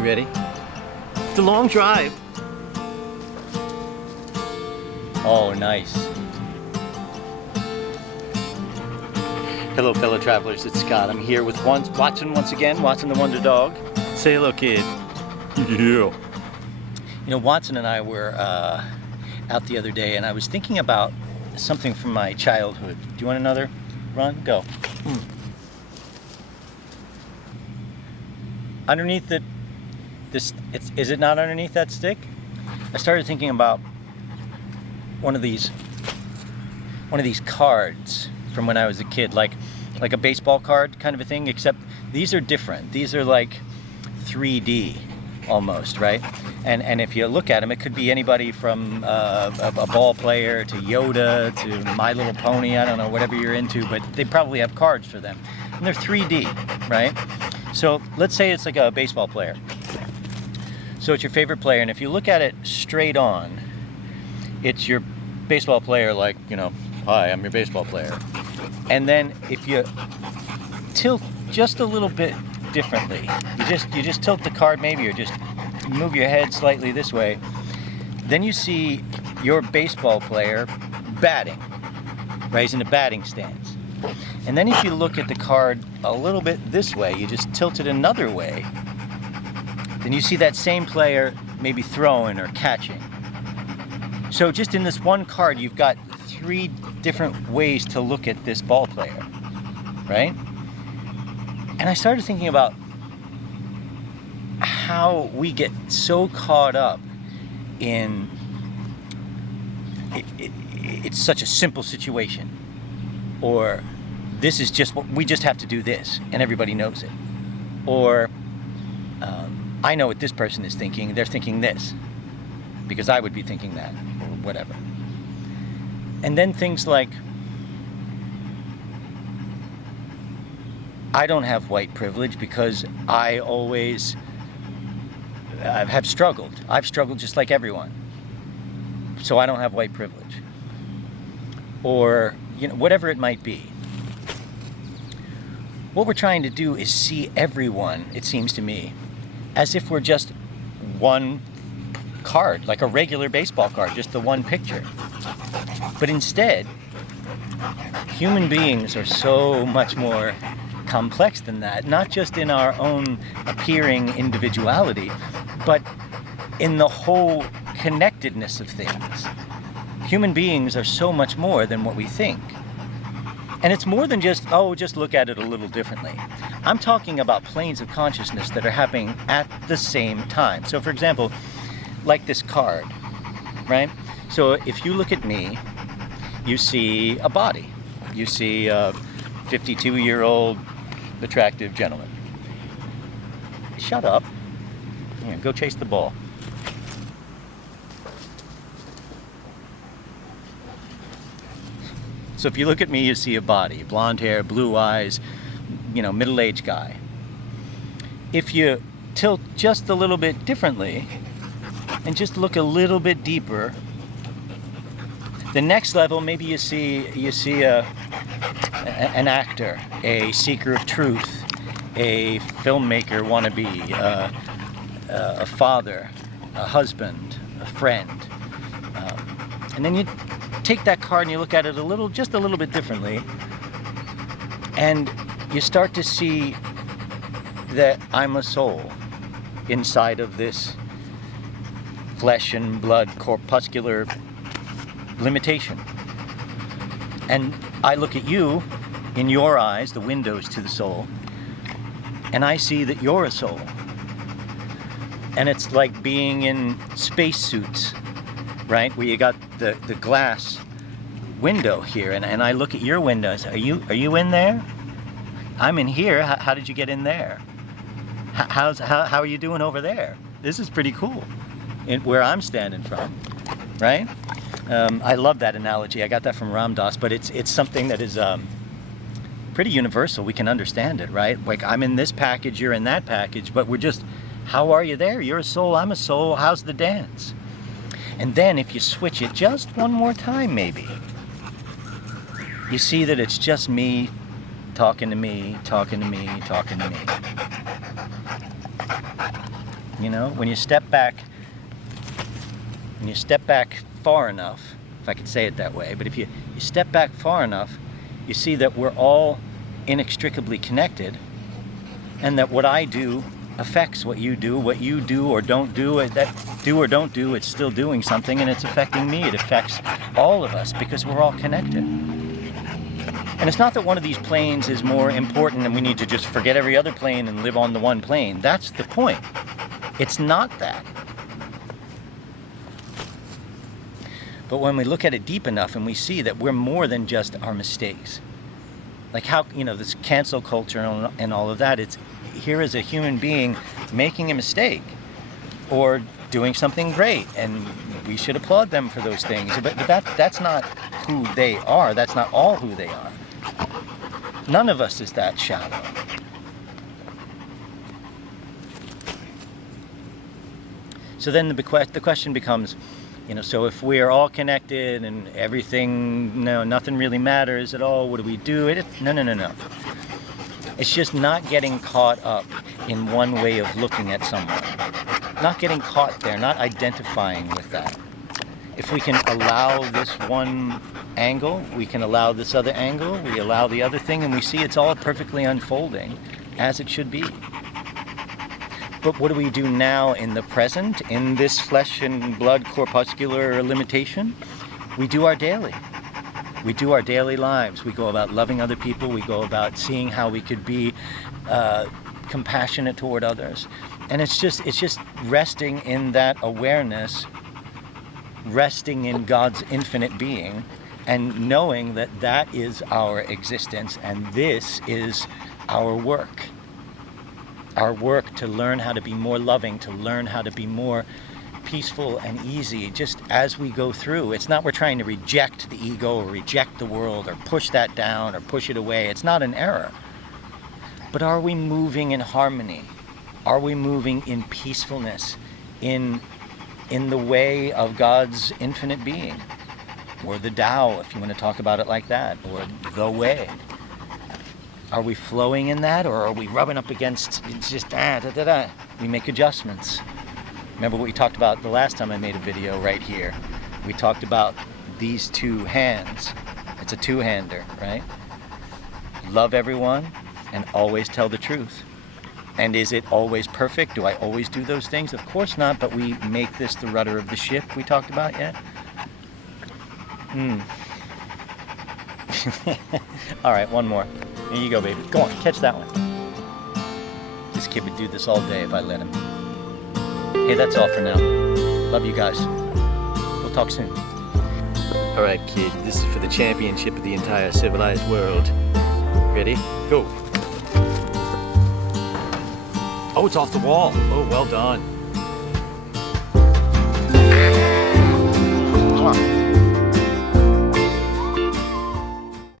You ready? It's a long drive. Oh, nice. Hello, fellow travelers. It's Scott. I'm here with Watson once again. Watson the Wonder Dog. Say hello, kid. Yeah. You know, Watson and I were out the other day, and I was thinking about something from my childhood. Do you want another run? Go. Underneath is it not underneath that stick? I started thinking about one of these cards from when I was a kid, like a baseball card kind of a thing, except these are different. These are like 3D almost, right? And if you look at them, it could be anybody from a ball player to Yoda to My Little Pony, I don't know, whatever you're into, but they probably have cards for them. And they're 3D, right? So let's say it's like a baseball player. So it's your favorite player, and if you look at it straight on, it's your baseball player, like, you know, hi, I'm your baseball player. And then if you tilt just a little bit differently, you just tilt the card maybe, or just move your head slightly this way, then you see your baseball player batting, right? He's in the batting stance. And then if you look at the card a little bit this way, you just tilt it another way, then you see that same player maybe throwing or catching. So just in this one card, you've got 3 different ways to look at this ball player, right? And I started thinking about how we get so caught up in it's such a simple situation, or this is just what we just have to do this and everybody knows it, or I know what this person is thinking, they're thinking this because I would be thinking that, or whatever. And then things like, I don't have white privilege because I always have struggled. I've struggled just like everyone. So I don't have white privilege. Or, you know, whatever it might be. What we're trying to do is see everyone, it seems to me, as if we're just one card, like a regular baseball card, just the one picture. But instead, human beings are so much more complex than that, not just in our own appearing individuality, but in the whole connectedness of things. Human beings are so much more than what we think. And it's more than just, oh, just look at it a little differently. I'm talking about planes of consciousness that are happening at the same time. So for example, like this card, right? So if you look at me, you see a body. You see a 52-year-old attractive gentleman. Shut up. Yeah, go chase the ball. So if you look at me, you see a body, blonde hair, blue eyes, you know, middle-aged guy. If you tilt just a little bit differently and just look a little bit deeper, the next level, maybe you see an actor, a seeker of truth, a filmmaker wannabe, a father, a husband, a friend, and then you take that card and you look at it just a little bit differently, and you start to see that I'm a soul inside of this flesh and blood corpuscular limitation. And I look at you in your eyes, the windows to the soul, and I see that you're a soul. And it's like being in spacesuits, right? Where you got the glass window here, and I look at your windows. Are you in there? I'm in here. How did you get in there? How are you doing over there? This is pretty cool. Where I'm standing from, right? I love that analogy. I got that from Ram Dass, but it's something that is pretty universal. We can understand it, right? Like, I'm in this package, you're in that package, but we're just, how are you there? You're a soul, I'm a soul. How's the dance? And then if you switch it just one more time, maybe, you see that it's just me talking to me, talking to me, talking to me. You know, when you step back far enough, if I could say it that way, but if you step back far enough, you see that we're all inextricably connected, and that what I do affects what you do or don't do, it's still doing something, and it's affecting me. It affects all of us because we're all connected. And it's not that one of these planes is more important and we need to just forget every other plane and live on the one plane. That's the point. It's not that. But when we look at it deep enough and we see that we're more than just our mistakes, like how, you know, this cancel culture and all of that, it's here is a human being making a mistake or doing something great, and we should applaud them for those things. But that's not who they are. That's not all who they are. None of us is that shallow. So then the question becomes, you know, so if we're all connected and everything, no, nothing really matters at all, what do we do? No. It's just not getting caught up in one way of looking at someone. Not getting caught there, not identifying with that. If we can allow this one angle, we can allow this other angle, we allow the other thing, and we see it's all perfectly unfolding as it should be. But what do we do now in the present, in this flesh and blood corpuscular limitation? We do our daily. We do our daily lives. We go about loving other people. We go about seeing how we could be compassionate toward others. And it's just resting in that awareness, resting in God's infinite being, and knowing that that is our existence and this is our work. Our work to learn how to be more loving, to learn how to be more peaceful and easy just as we go through. It's not we're trying to reject the ego or reject the world or push that down or push it away. It's not an error. But are we moving in harmony? Are we moving in peacefulness, in the way of God's infinite being? Or the Tao, if you want to talk about it like that, or the way. Are we flowing in that, or are we rubbing up against, it's just We make adjustments. Remember what we talked about the last time I made a video right here. We talked about these two hands. It's a two-hander, right? Love everyone and always tell the truth. And is it always perfect? Do I always do those things? Of course not, but we make this the rudder of the ship we talked about yet. All right, one more. Here you go, baby. Go on, catch that one. This kid would do this all day if I let him. Hey, that's all for now. Love you guys. We'll talk soon. All right, kid. This is for the championship of the entire civilized world. Ready? Go. Oh, it's off the wall. Oh, well done.